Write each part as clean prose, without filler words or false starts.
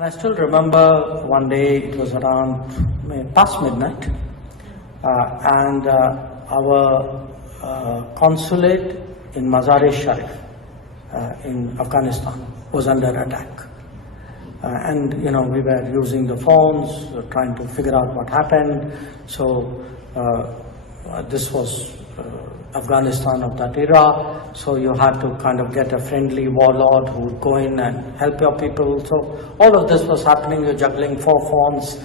And I still remember one day, it was around past midnight, and our consulate in Mazar-e-Sharif in Afghanistan was under attack. And we were using the phones, trying to figure out what happened. So this was Afghanistan of that era, so you had to kind of get a friendly warlord who would go in and help your people. So all of this was happening. You're juggling 4 phones,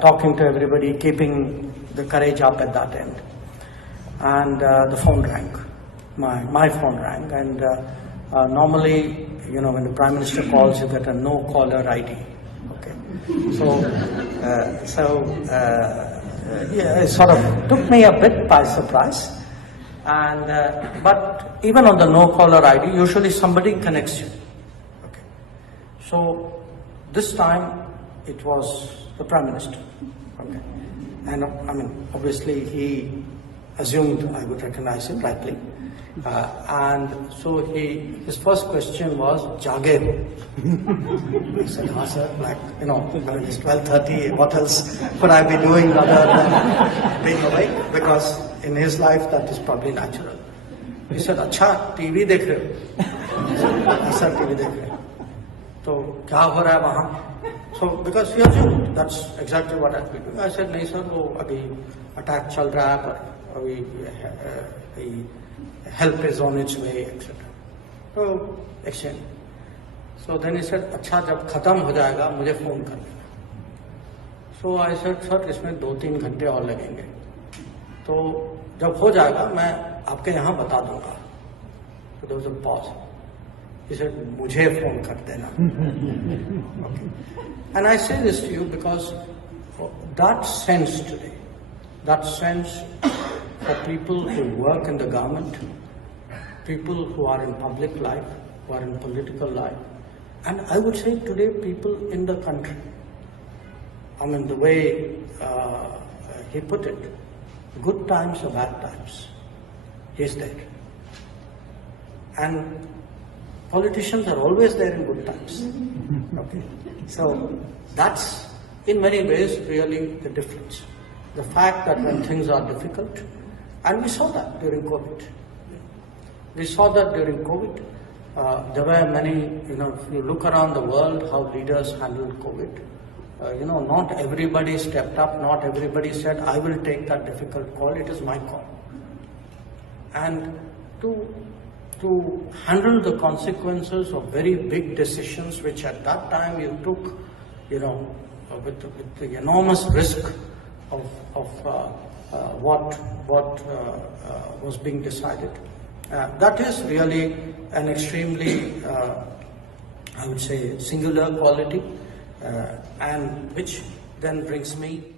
talking to everybody, keeping the courage up at that end. And the phone rang. My phone rang, and normally, when the Prime Minister calls, you get a no caller ID. Okay, so yeah, it sort of took me a bit by surprise. And but even on the no caller ID, usually somebody connects you. Okay, so this time it was the Prime Minister. Okay, and obviously he assumed I would recognize him rightly. And so his first question was, Jaage. I said, sir, it's 12:30, what else could I be doing other than being awake? Because in his life, that is probably natural. He said, Acha, TV dekh rahe ho? I said, TV dekh rahe ho. So, kya ho raha hai wahan? So, because he assumed that's exactly what I'd be doing. I said, nahi sir, wo abhi attack chal raha hai, par abhi help is on its way, etc. So, exchange. So then he said, अच्छा जब खत्म हो जाएगा मुझे phone कर देना. So I said, sir, इसमें 2-3 घंटे और लगेंगे. तो जब हो जाएगा मैं आपके यहाँ बता दूंगा. So there was a pause. He said, मुझे फोन कर देना. Okay. And I say this to you because that sense today, that sense for people who work in the government, people who are in public life, who are in political life, and I would say today people in the country, the way he put it, good times or bad times, he's there. And politicians are always there in good times. Okay, so that's in many ways really the difference. The fact that when things are difficult, and we saw that during COVID. We saw that during COVID. There were many, if you look around the world, how leaders handled COVID. Not everybody stepped up, not everybody said, I will take that difficult call, it is my call. And to handle the consequences of very big decisions, which at that time you took, with the enormous risk of what was being decided. That is really an extremely, I would say, singular quality, and which then brings me